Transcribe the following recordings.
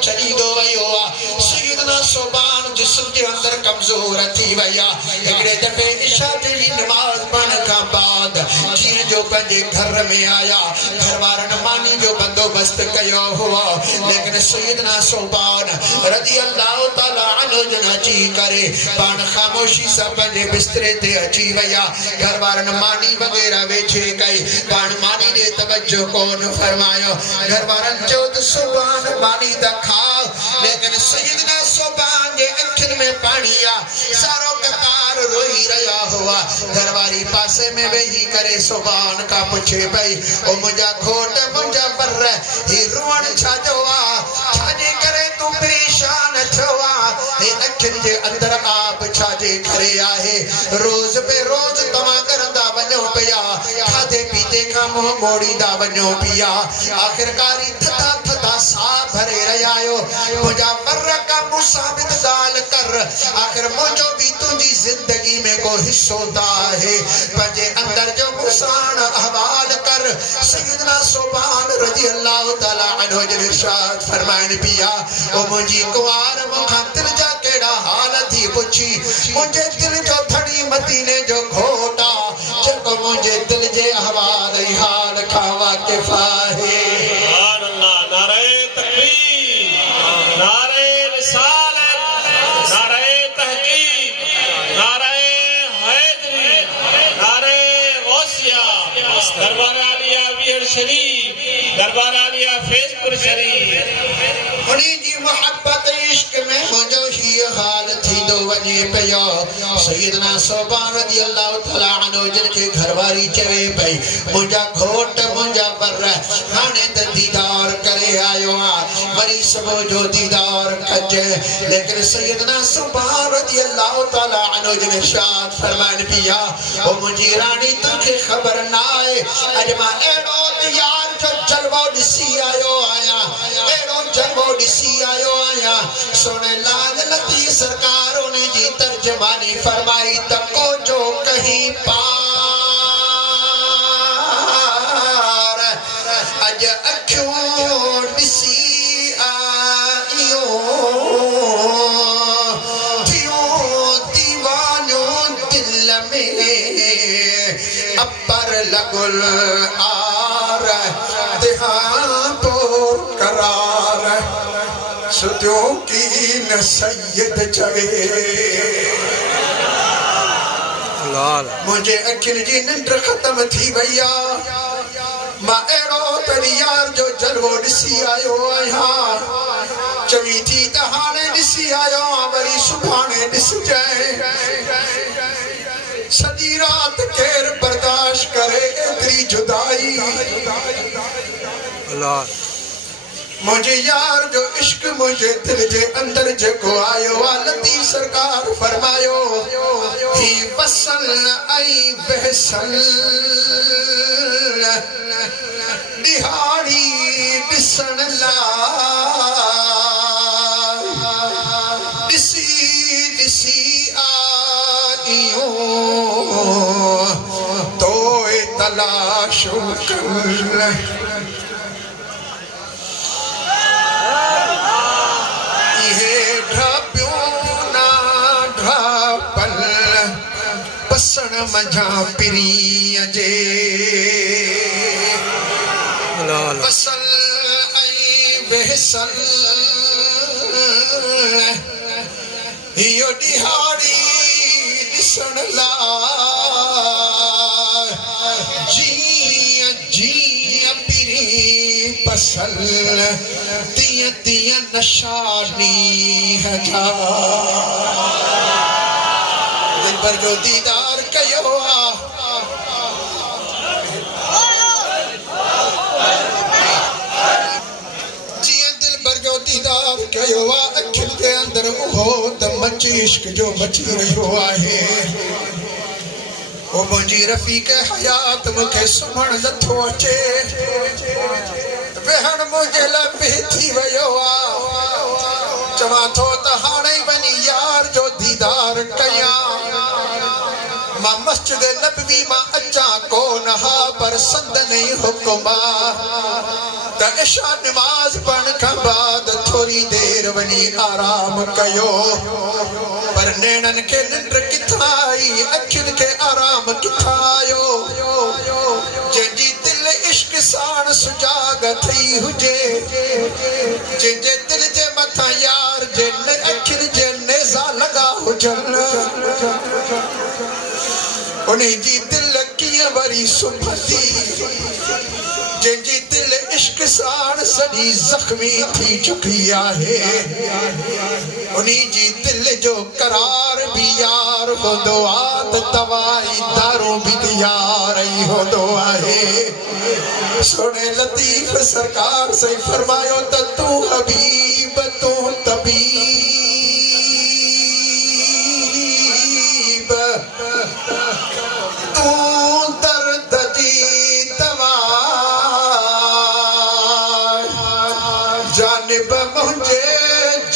चली दो वयो सैयदना सोबान जिस्म के अंदर कमजोर थी वया एकड़े दफे इशा जी नमाज पढ़ने का बाद जीअं जो पंहिंजे घर में आया घर वारन मानी जो बंदोबस्त कयो हुआ लेकिन सैयदना सोबान रज़ी अल्लाह ताला अन्हु जन अची करे पान खामोशी सां पंहिंजे बिस्तरे ते अची वया घर वारन मानी वगैरह वेठे कई पान मानी ने तवज्जो कोन फरमायो घर वारन चो त सोबान मानी ता खाओ लेकिन सैयदना सोबान जे अखिन में पानी आ सारो कतार रोई रहा हुआ घरवारी पासे में वेही करे सोबान का पूछे भाई ओ मुझा खोट मुझा पर ही रोण छाजो आ छाजे करे तू परेशान थवा हे अखिन जे अंदर आप छाजे करे आहे रोज पे रोज तमा करंदा वञो पिया खाधे पीते का मुंह मोड़ीदा वञो पिया आखिरकारी थता थता सा भरे रहियो मुझा पर का मुसाबित गाल कर आखिर मुझो भी तुझी जिंदगी में को हिस्सो दा है पंजे अंदर जो मुसान हवाल कर सैयदना सोबान रज़ी अल्लाह ताला अन्हु जन इरशाद फरमाइन पिया ओ मुझी कुवार मुखातिल जा केड़ा हाल थी पुछी मुझे दिल जो थड़ी मदीने जो घोटा जको मुझे दिल जे हवाल हाल खावा के फाहे सुभान अल्लाह नारे तकबीर नारे रिसालत नारे तहकीक नारे हैदरी नारे गौसिया दरबार आलिया वीर शरीफ दरबार आलिया फैजपुर शरीफ उन्हीं जी मोहब्बत इश्क में मुझो ही हाल थी दो वने पियो सैयदना सोबान रज़ी अल्लाह ताला अन्हु जिन के घरवारी चवे पई मुझा घोट मुझा बर हाने त दीदार करे आयो वरी सबो जो दीदार कजे लेकिन सैयदना सोबान रज़ी अल्लाह ताला अन्हु जिन इरशाद फरमान पिया ओ मुझी रानी तुखे खबर ना है अज मां एड़ो यार जो जलवा दिसी आयो आया एड़ो जलवा दिसी आयो आया सोने लाल लती सरकारों ने जी तर्जमानी फरमाई तको जो कहीं पार अज अखियों दिसी आयो थियो दीवानो दिल में अपर लगुल आर देहां तो करार सुदियों की न सैयद चवे मुझे अखिन जी निंड खत्म थी भैया मां एड़ो तरी यार जो जलवो दिसी आयो आया चवी थी त हाने दिसी आयो वरी सुभाणे दिस जाए सदी रात केर बर्दाश्त करे एतरी जुदाई मुझे यार जो इश्क मुझे दिल जे अंदर जको आयो लती सरकार फरमायो ही वसल आई बहसल दिहाड़ी दिसन ला दिसी दिसी आइयो तो तलाश कर मजा पिरी जे वसल आई बेहसल यो दिहाड़ी दिसण ला जिया जिया पिरी पसल तिया तिया नशानी हजा दिल पर जो दीदार कयो जिया दिल पर जो दीदार कयो अखिन के अंदर उहो त मच इश्क जो मची रहियो आहे ओ मुंहिंजी रफ़ीक हयात मूंखे सुम्हण नथो अचे वेहण मुंहिंजे लाइ बीठी वियो आहे चवां थो त हाणे वञी यार जो दीदार कयां मां मस्जिद नबवी मां अचा को नहा पर संद नहीं हुक्मा त इशा नमाज पढ़ खां बाद थोड़ी देर वनी आराम कयो पर नेणन के निंड किथा आई अखियुनि के आराम किथा आयो जंहिंजी दिल इश्क साण सुजाग थई हुजे जंहिंजे दिल जे मथां यार जे अखियुनि जे नेज़ा लगा हुजनि उन्हीं जी दिल कीअं वरी सुभंदी जंहिंजी दिल इश्क साण सॼी ज़ख्मी थी चुकी आहे उन्हीं जी दिल जो करार भी यार होंदो आहे त दवाई दारू भी यार ई होंदो आहे सोने लतीफ़ सरकार से फरमायो त तू हबीब तू तबीब तू दर्द दी दवा जानिब मुझे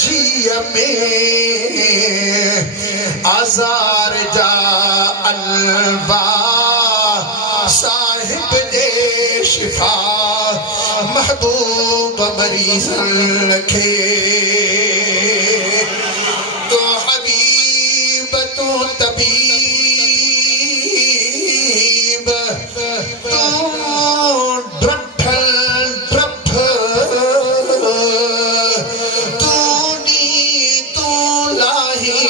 जिया में आजार जा अलवा साहिब दे शिफा महबूब मरीज़न के तो हबीब तू तबीब तू ढठल ड्रफ तू नी तू लाही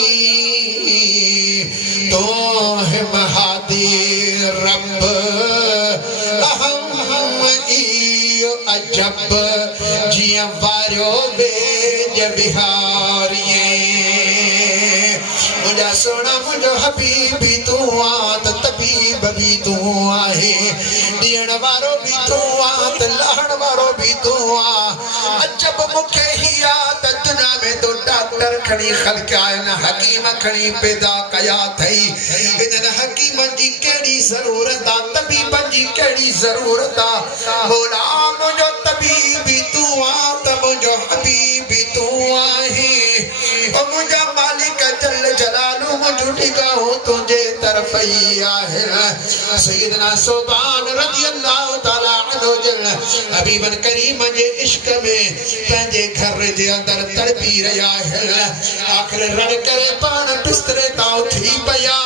तो है महादी रब अहम इयो अजब जिया वारियो बेज बिहारिये मुझा सोना मुझो हबीबी तू आ त तबीब भी तू आहे ॾियण वारो भी तू आ त लहण वारो भी तू आ अजब मूंखे ही आ त दुनिया में तो डॉक्टर खणी ख़लक़िया आहिनि हकीम खणी पैदा कया अथई इन्हनि हकीमनि जी कहिड़ी ज़रूरत आहे तबीबनि जी कहिड़ी ज़रूरत आहे मौला मुंहिंजो तबीबी तू आ त मुंहिंजो हबीबी तू आहे ओ मुंहिंजा मालिक जल जलालू मुंहिंजूं निगाहूं तुंहिंजे तरफ़ ई आहिनि सैयदना सोबान रज़ी अल्लाह ताला अन्हु जल हबीबन करीम जे इश्क में पंहिंजे घर जे अंदर तड़पी रहिया आहिनि आख़िर रड़ करे पाण बिस्तरे तां उथी पिया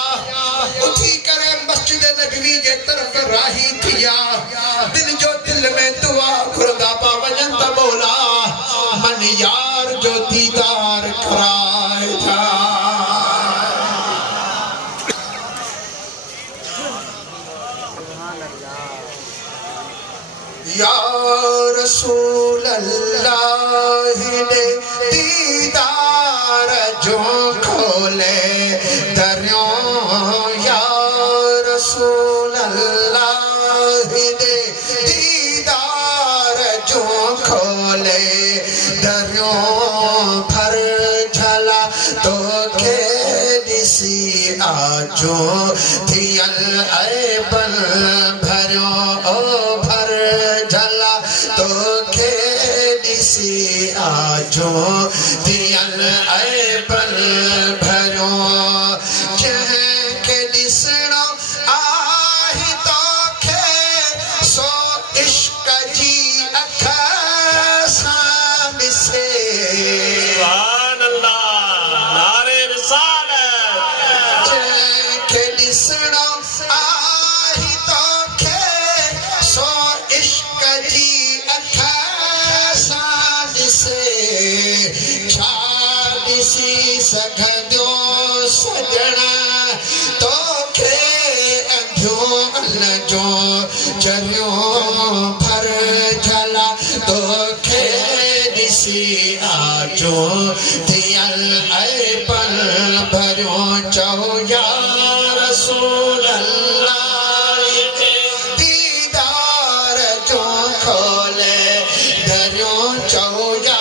उथी करे मस्जिद नबवी जे तरफ़ राही थिया दिल जो दिल में दुआ घुरंदा पा वञनि त मौला मन यार जो दीदार कराए जा या रसूल अल्लाह ने दीदार जो खोले दरियों या रसूल अल्लाह ने दीदार जो खोले दरियों भर झला तो के दिसी आजो थियल ऐबन भरियो ओ भर झला तो के दिसी आजो थियल ऐबन भरियो जंहिंखे ॾिसणो आहे तोखे सो इश्क जी अख सां ॾिसे सुभान अल्लाह नारे रिसालत जंहिंखे ॾिसणो आहे तोखे सो इश्क जी अख सां ॾिसे छा ॾिसी सघंदो सजण तोखे अंधियुनि जो चरियो भर झला तोखे ॾिसी आजो थियल ऐबन भरियो चओ या रसूल अल्लाह दीदार जो खोले दरियो चओ या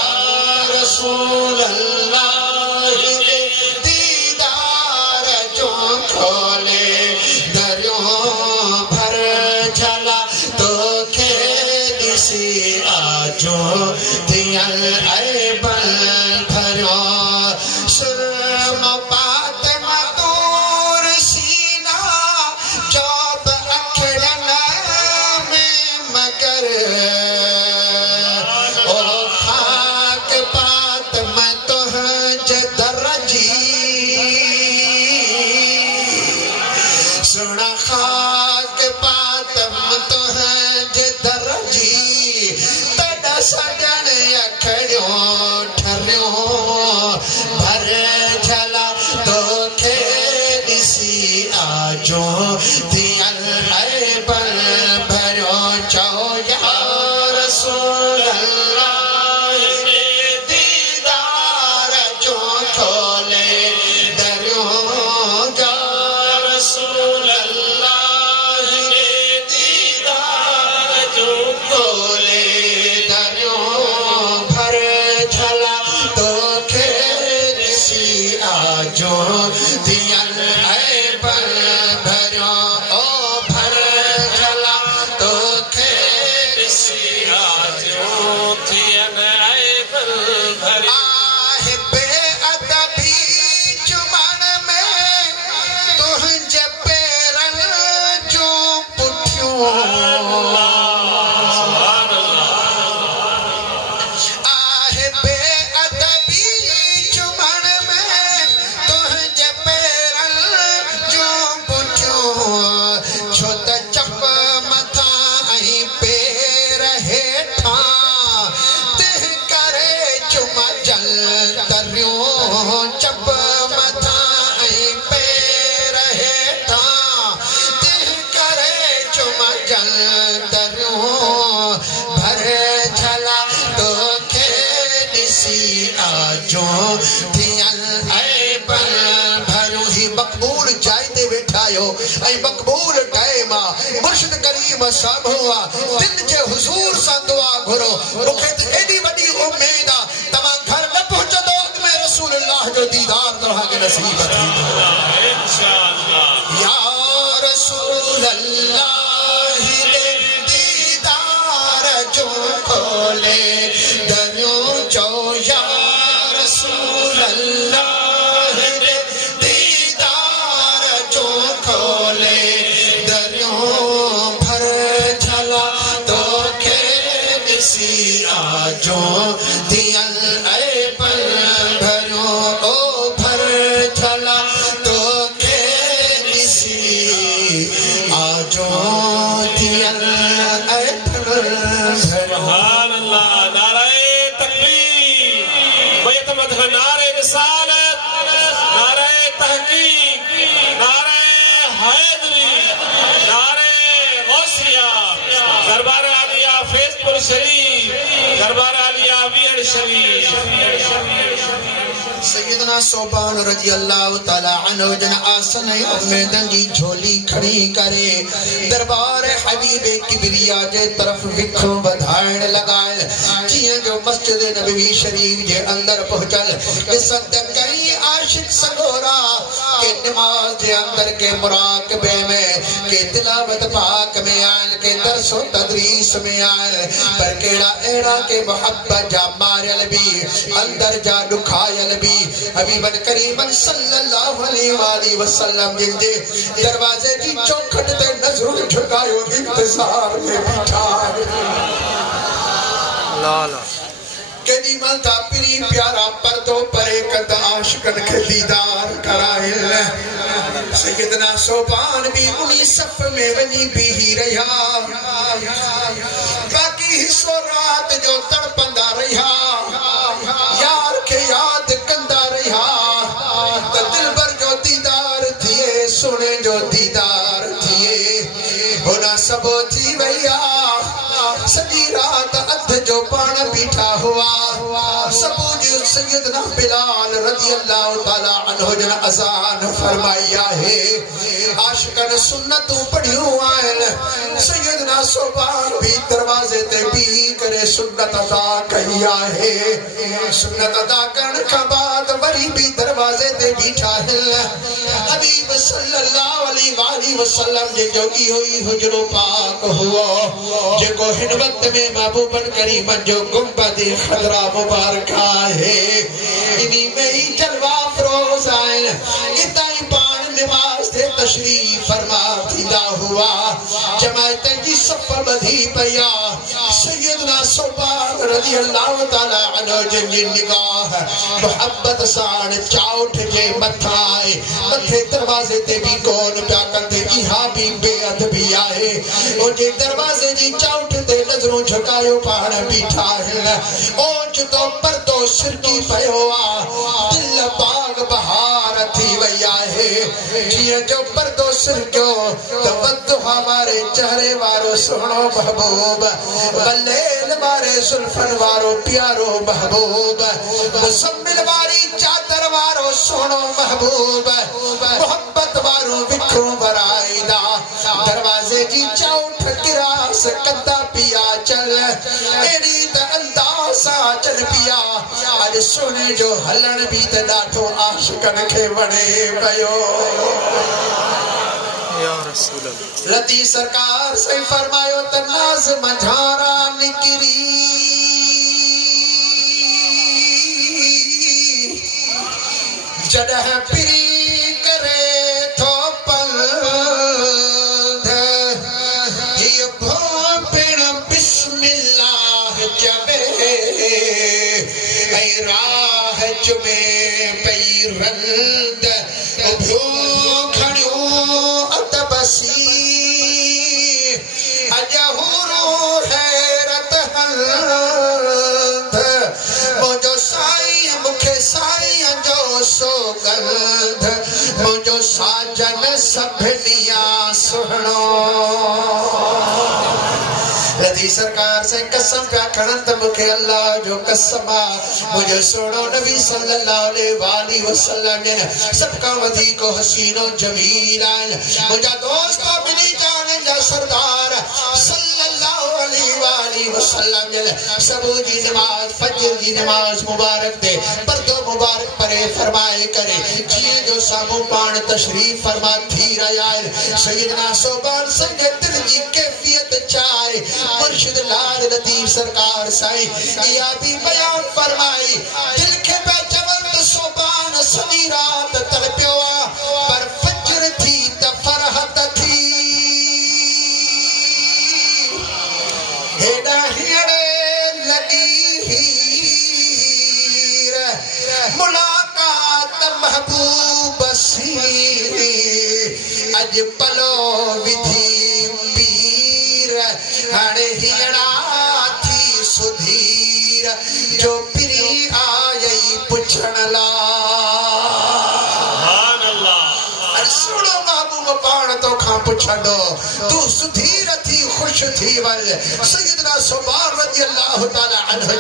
रसूल अल्लाह दीदार जो खोले दरियो भर झला तोखे ॾिसी आजो थियल ऐबन भरियो सुरम पात मधुर सीना ठरियो भर झला तो खे ॾिसी आजो दियल बल भरियो चओ या रसूल अल्लाह दीदार जो खोले दरियो या रसूल अल्लाह दीदार जो खोले दरियो भर झला तो खे ॾिसी आजो दियल बल भरियो ओ भर झला तो खे ॾिसी आजो थियन ऐबल भरियो आहे बेअदबी चुमण में तुंहिंजे पेरनि जूं पुठियूं आहे बेअदबी चुमण में तुंहिंजे पेरनि जूं पुठियूं छो त चप मथां ऐं पेर हेठां तंहिं करे चुम जल तरियूं चप मथां ऐं पेर हेठां तंहिं करे चुम जल तरियूं भर झला तोखे ॾिसी आजो थियल बल भरियूं ही मक़बूल जाइ ते वेठा आहियो ऐं मक़बूल टाइम आहे मुर्शिद करीम साम्हूं आहे दिल जे हुज़ूर सां दुआ घुरो मूंखे त एॾी वॾी उमेद आहे तव्हां घर न पहुचंदो अॻ में रसूल अल्लाह जो दीदार तव्हांखे नसीब थींदो इंशाअल्लाह या रसूल अल्लाह दे दीदार जो खोले दरियो चओ या रसूल अल्लाह दे दीदार जो खोले दरियो भर झला तोखे ॾिसी आजो दियल पल भरियो ओ भर झला तोखे ॾिसी आजो दियल पल भरियो सुभान अल्लाह नारे तकबीर बैत मदह नारे रिसालत नारे तहकीक नारे हैदरी नारे गौसिया दरबार आलिया फैजपुर शरीफ दरबार आलिया वीर शरीफ सैयदना सोबान रजी अल्लाह ताला अन्हु जन आसन उम्मीदन जी झोली खड़ी करे दरबार हबीब किबरिया जे तरफ विखो वधाइण लगाए जियां जो मस्जिद नबवी शरीफ जे अंदर पहुंचल ॾिसत कई आशिक सगोरा के नमाज जे अंदर के मुराकबे में के तिलावत पाक में आयल के दरसो तदरीस में आयल पर केड़ा एड़ा के मोहब्बत जा मारल भी अंदर जा दुखायल भी हबीबन करीमन सल्लल्लाहु अलैहि वसल्लम जे दरवाजे जी चौखट ते नजरूं झुकायो इंतजार में बीठा ला ला केडी मलता पिरी प्यारा पर्दो परे कंद आशिकन के दीदार कराइल सैयदना सोबान भी उन्हीं सफ में वनी बीही रहा बाकी हिस्सो रात जो तड़पंदा रहा यार के याद कंदा रहा तो दिलबर जो दीदार थिए सुने जो दीदार थिए होना सबो थी वैया सॼी रात अध जो पाण बीठा हुआ सबूज सैयदना बिलाल रज़ी अल्लाह ताला अन्हु जन अज़ान फरमाई आहे आशिकन सुन्नतूं पढ़ियूं आहिनि सैयदना सोबान भी दरवाजे ते बीही करे सुन्नत अदा कई आहे सुन्नत अदा करण खां बाद वरी भी दरवाजे ते बीठा आहिनि हबीब सल्लल्लाहु अलैहि वसल्लम जे जो इहो ई हुजरो पाक हुओ जेको हिन वक्त में महबूबन करीमन जो गुंबद खदरा मुबारक है इन्हीं में ही जलवा फरोज आए इताई पान निवास थे तशरीफ फरमा थींदा हुआ जमात जी सफ़ बधी पया सैयदना सोबान रज़ी अल्लाह ताला अन्हु जी निगाह मोहब्बत साण चाउठ जे मथा आहे मथे दरवाजे ते भी कौन प्या कंदे इहा भी बेअदबी आहे ओजे दरवाजे जी चाउठ ते नजरूं झुकायो पाण बीठा आहिनि ओच तो पर्दो सिरकी पयो आ दिल बाग बहार थी वई आहे जिए जो पर्दो सिरकियो त वदुहा वारे चेहरे वारो सुहिणो महबूब बलेल वारे सुल्फन वारो प्यारो महबूब मुसम्मिल वारी चादर वारो सुहिणो महबूब मोहब्बत वारो विखो वराईदा दरवाजे जी चौठ किरास कंदा पिया चल एड़ी त अंदाज सां चल पिया अॼु सुहिणे जो हलण बि त ॾाढो आशिकनि खे वणे पियो लती सरकार से फरमायो त नाज़ मंझारा निकरी जॾहिं पिरी करे थो पंध हीअ भोपिण बिस्मिल्लाह चवे ऐं राह चुमे पई रंद सौगंध मुझो साजन सभनिया सुहणो रज़ी सरकार से कसम पिया खणन त मूंखे अल्लाह जो कसम आ मुझो सोनो नबी सल्लल्लाहु अलैहि वसल्लम सब का वधीक हसीनो जमील मुझा दोस्त बिनी जान जा सरदार सल्लल्लाहु अलैहि वसल्लम सबू जी नमाज फजर की नमाज मुबारक दे पर्दो मुबारक परे फरमाए करे जिए जो सामू पान तशरीफ फरमा थी रहा है सैयदना सोबान संग दिल की कैफियत चाहे मुर्शिद लाल लतीफ सरकार साईं या भी बयान फरमाई दिल के पे जवंत सोबान सनी रात तड़पियो पर फजर थी त फरहत थी हेडा हेड़े लगी हीर मुलाकात महबूब सी अज पलो विधि पीर हड़े हियड़ा थी सुधीर जो पिरी आई पुछण ला सुनो महबूब पाण तो खां पुछंदो तू सुधीर थी खुश थी वल सैयदना सुबान रज़ी अल्लाह ताला अन्हु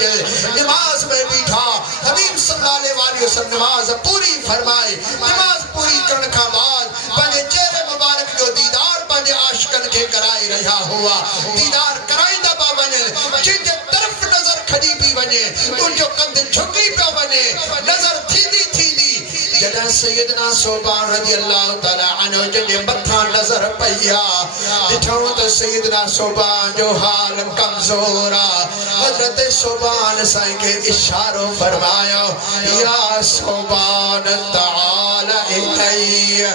नमाज में बीठा हबीब सल्लल्लाहु अलैहि वसल्लम नमाज पूरी फरमाए नमाज पूरी करण का बाद पंहिंजे चेहरे मुबारक जो दीदार पंहिंजे आशिकन के कराए रहा हुआ दीदार कराईंदा पा वञे जिनजे तरफ नजर खड़ी पई वञे उनजो कंध झुकी पियो वञे नजर थींदी थींदी जॾहिं सैयदना सोबान रज़ी अल्लाह ताला अन्हु जे मथा नजर पईया ॾिठो त सैयदना सोबान जो हाल कमज़ोर आ हज़रत सोबान साईं खे इशारो फरमायो या सोबान ताल इलैहि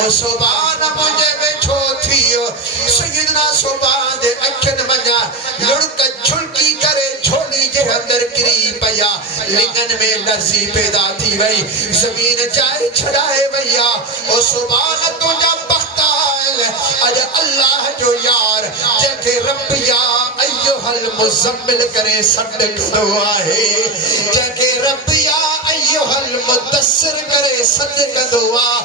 ओ सोबान मुंहिंजे वेठो थियो सैयदना सोबान जे अखियुनि मञा लुड़क छुलकी करे झोली जे अंदर किरी पया लिंगन में लर्ज़ी पैदा थी वई ज़मीन जाए छड़ाए भैया ओ सुभान तुझा बख्त अज अल्लाह जो यार जंहिंखे रब या अय्युहल मुज़म्मिल करे सॾ कयो आहे जंहिंखे रब या अय्युहल मुदस्सिर करे सॾ कंदो आहे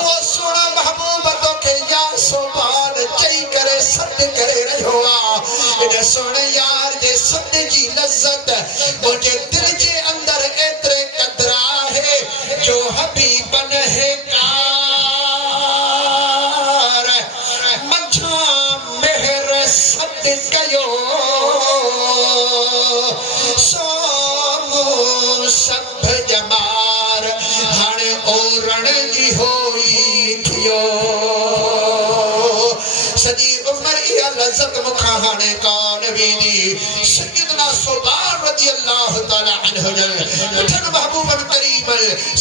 उहो सुहिणो महबूब तोखे या सुभान चई करे सॾ करे रहियो आहे इन सुहिणे यार जे सॾ जी लज़्ज़त मुंहिंजे दिल जे अंदर एतिरे क़दुरु आहे जो हबीबन है कार मझा मेहर सद कयो सोमो सब जमार हाणे ओरण जी होई थियो सजी उम्र इहा लज़्ज़त मुखां हाणे कान वेंदी सैयदना सुबान रज़ी अल्लाह ताला अन्हु मिठन महबूबन करीम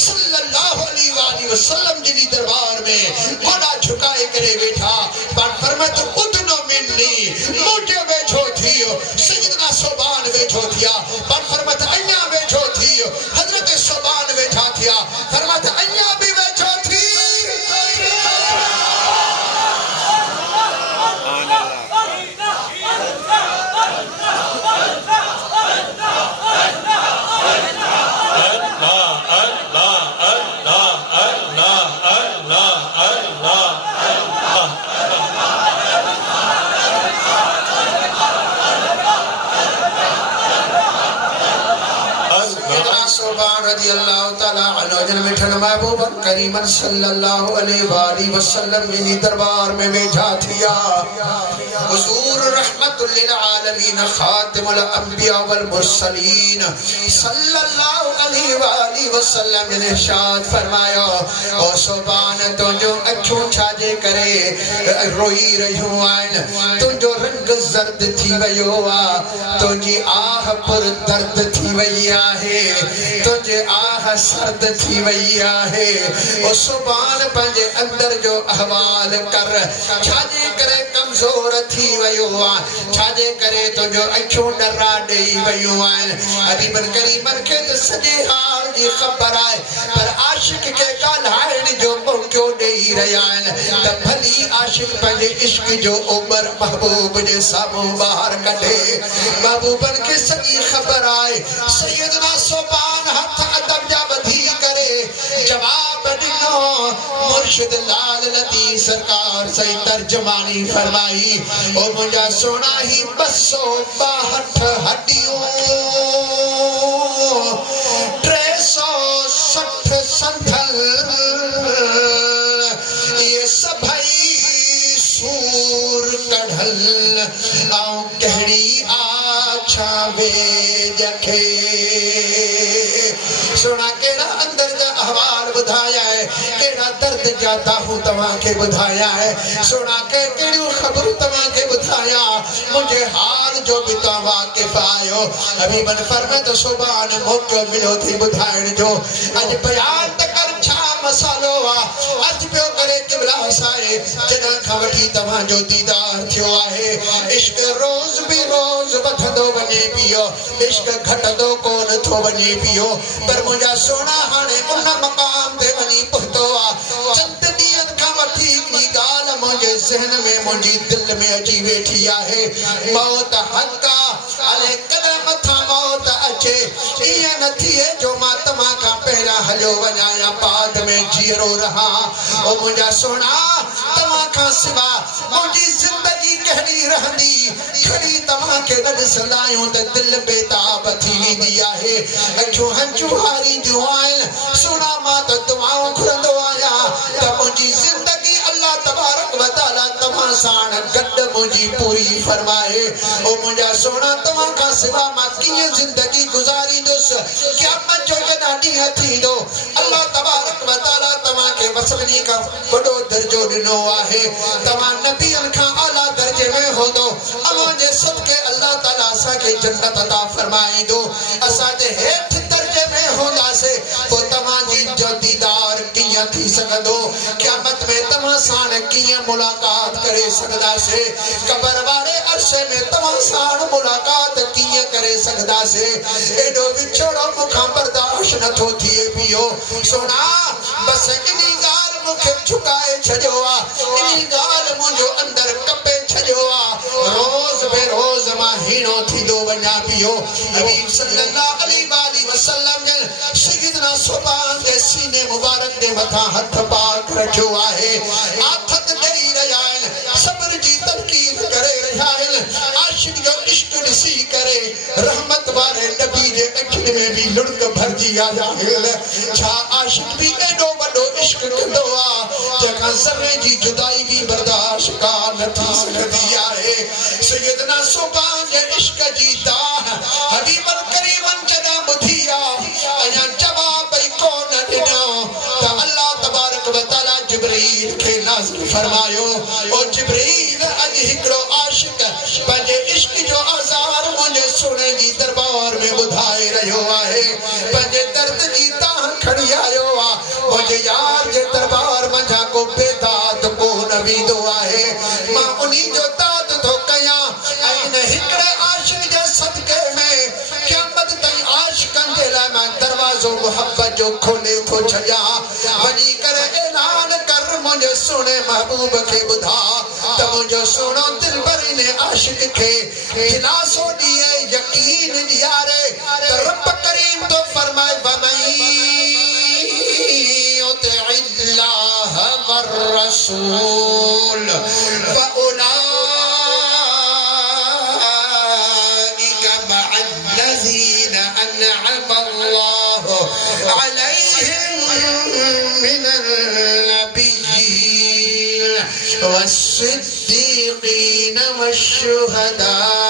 सल्लल्लाहु अलैहि वसल्लम जी दरबार में गोला झुकाए करे बैठा पर फरमात उदनो मिलनी मुझे बैठो थियो सैयदना सुबान बैठो थिया सुभान रज़ी अल्लाह ताला अन्हु जन मिठन महबूब करीम सल्लल्लाहु अलैहि वसल्लम जी दरबार में वेठा थिया हुजूर रहमतुल लिल आलमीन खातिमुल अंबिया वल मुरसलीन सल्लल्लाहु अलैहि वसल्लम ने इरशाद फरमाया ओ सुभान तुझो अखियों छाजे करे रोई रहियो आइन तुझो रंग जर्द थी वयो आ तुझी आह पर दर्द थी वई आहे तुझे आह सर्द थी वई आहे ओ सुभान पंजे अंदर जो अहवाल कर छाजे करे कमजोर थी वयो आ छाजे करे तुझो अखियों डरा देई वयो आइन हबीबन करीमन के त सजे हाल जी खबर आए पर आशिक के ॻाल्हाइण जो मौक़ो देई रहिया आइन त भली आशिक पंजे इश्क जो उमर महबूब जे साम्हूं बाहर कढे महबूबन के सॼी खबर आए सैयदना सुभान हथ अदब जा वधी करे जवाब ॾिनो मुर्शिद लाल लती सरकार सही तर्जमानी फरमाई ओ मुंहिंजा सोना ही 262 हड्डियूं 360 संथल ये सभई सूर कढल ऐं कहिड़ी आछा वेज खे सोना केड़ा अंदर जा अहवाल बुधाया है केड़ा दर्द जाता हूं तवा के बुधाया है सोना के केड़ी खबर तवा के बुधाया मुझे हाल जो भी तवा के पायो अभी मन फरमे तो सुभान मौको मिलो थी बुधाइण जो आज बयान तक छा मसालो आ आज पियो करे किबला साए जना खवठी तवा जो दीदार थियो आहे इश्क रोज भी रोज वधदो वने पियो इश्क घटदो कोन थो वने पियो पर मुझा सोना हाने उन मकाम ते वनी पहुतो आ चंद ॾींहंनि खां वठी नी ॻाल्हि मुंहिंजे ज़हन में मुंहिंजी दिल में अची वेठी आहे मौत हक़ अले कॾहिं मथां मौत अचे ईअं न थिए जो मां तव्हां खां पहिरियां हलियो वञा या बाद में जीअरो रहा ओ मुंहिंजा सोना तव्हां खां सिवा मुंहिंजी ज़िंदगी कहिड़ी रहंदी खड़ी तव्हां खे न ॾिसंदा आहियूं त दिलि बेताब थी वेंदी आहे अखियूं हंचूं हारींदियूं आहिनि सोना मां त दुआऊं घुरंदो आहियां त मुंहिंजी ज़िंदगी अल्लाह तबारक व तआला तव्हां साण गॾु मुंहिंजी पूरी फरमाए ओ मुंहिंजा सोना तव्हां खां सिवा मां कीअं ज़िंदगी गुज़ारींदुसि क़यामत जो जॾहिं ॾींहुं थींदो अल्लाह तबारक व तआला तव्हां खे सभिनी खां वॾो दर्जो ॾिनो आहे तव्हां नबियनि खां आला दर्जे में हूंदो अव्हां जे सदके अल्लाह ताला असांखे जन्नत अता फरमाईंदो असां जे हेठि दर्जे में हूंदासीं पोइ तव्हांजी जो दीदार कीअं थी सघंदो क़यामत में तव्हां साण कीअं मुलाक़ात करे सघंदासीं क़बर वारे अरसे में तव्हां साण मुलाक़ात कीअं करे सघंदासीं एॾो विछोड़ो मूंखां बर्दाश्त नथो थिए पियो सोना बसि इन्ही ॻाल्हि मूंखे झुकाए छॾियो आहे इन्ही ॻाल्हि मुंहिंजो अंदर कपे छॾियो आहे रोज़ बेरोज़ मां हीणो थींदो वञा पियो हबीब सल्लल्लाहु अलैहि वसल्लम ने सैयदना सुभान जे सीने मुबारक जे मथां हथ पाक रखियो आहे आथत ॾेई रहिया आहिनि सब्र जी तलकीन करे रहिया आहिनि आशिक जो इश्क ॾिसी करे रहमत वारे नबी जे अखियुनि में भी लुड़क भरजी आया आहे छा आशिक भी एॾो वॾो इश्क कंदो आहे जंहिंखां ज़र्रे जी जुदाई भी बर्दाश्त का न थी सघंदी आहे सैयदना सुभान जे इश्क जी दाह हबीबन करीमन जॾहिं ॿुधी आहे अञा जवाब ई कोन ॾिनो त अल्लाह तबारक व तआला जिब्रील खे नाज़िल फरमायो ओ जिब्रील अॼु हिकिड़ो आशिक पंहिंजे इश्क जो आज़ार मुंहिंजे सोने जी दरबार में ॿुधाए रहियो आहे पंहिंजे दर्द जी ताह खणी आयो आहे मुंहिंजे यार जे दरबार मंझां को बेदाद कोन वेंदो आहे मां उन्ही जो दाद थो कयां ऐं हिन हिकिड़े आशिक जे सदके में क़यामत ताईं आशिकनि जे लाइ मां दरवाज़ो मुहबत जो खोले थो छॾियां वञी करे ऐलान कर मुंहिंजे सोने महबूब खे ॿुधा त मुंहिंजो सोनो दिलबर इन आशिक खे दिलासो ॾिए यकीन ॾियारे त रब करीम तो फरमाए इल्लाह वर रसूल व उलाइका मअल्लज़ीना अनअम अल्लाहु अलैहिम मिनल नबिय्यीन वस्सिद्दीकीन वश्शुहदाए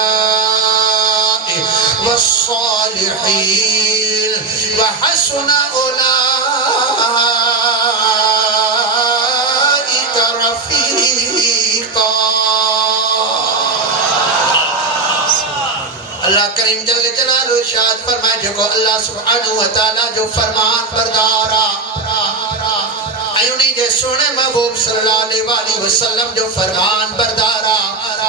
वस्सालिहीन वहसुन उलाइका रफीका। अल्लाह करीम जल्ले जलालहु इरशाद फरमाए जेको अल्लाह सुब्हानहु व तआला जो फरमान बरदारा आयुनी जे सोने महबूब सल्लल्लाहु अलैहि वसल्लम जो फरमान बरदारा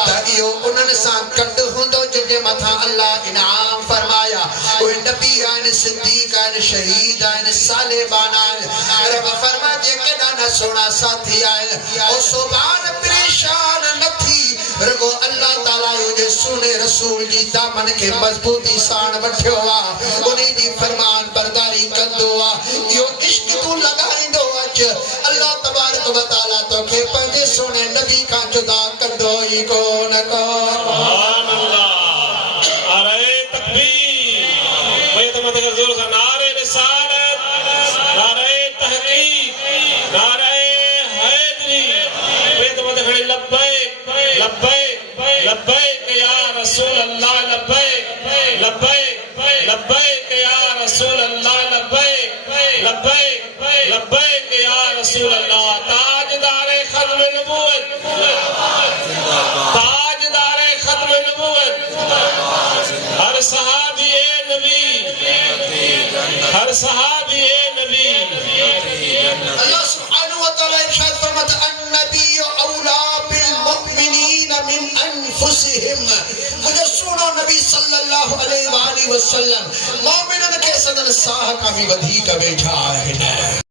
त इहो उन्हनि सां गॾु हूंदो जिनजे मथां अल्लाह इनाम फरमाया। उहे नबी आहिनि, सिद्दीक आहिनि, शहीद आहिनि, सालिबान आहिनि। रब फरमाए जे केॾा न सुहिणा साथी आहिनि। ओ सुभान परेशान न थी रगो अल्लाह ताला जे सुने रसूल जी दामन के मजबूती साण वठियो आहे, उन्ही जी फरमान बरदारी कंदो आहे। इहो इश्क तूं लॻाईंदो अच, अल्लाह तबारक व तआला तोखे पंहिंजे सुने नबी खां जुदा कंदो ई कोन को। सुभान अल्लाह। नारे तकबीर। भई तो मत कर जोर से नारे रिसालत, नारे तहकीक, नारे हैदरी। भई तो मत खड़े लब्बैक लब्बैक लब्बैक या रसूल अल्लाह, लब्बैक लब्बैक लब्बैक या रसूल अल्लाह, लब्बैक लब्बैक लब्बैक या रसूल अल्लाह। ताजदारे खत्म नबूवत, ताजदारे खत्म नबूवत, हर सहाबी ए नबी, हर सहाबी ए नबी। अल्लाह सुब्हानहु व तआला इरशाद फरमाता अन्नबी औला बिल मुमिनीन मिन अनफुसिहिम। मुझे सुनो नबी सल्लल्लाहु अलैहि वसल्लम मोमिनन के सदन साह का भी वधीक वेझा है।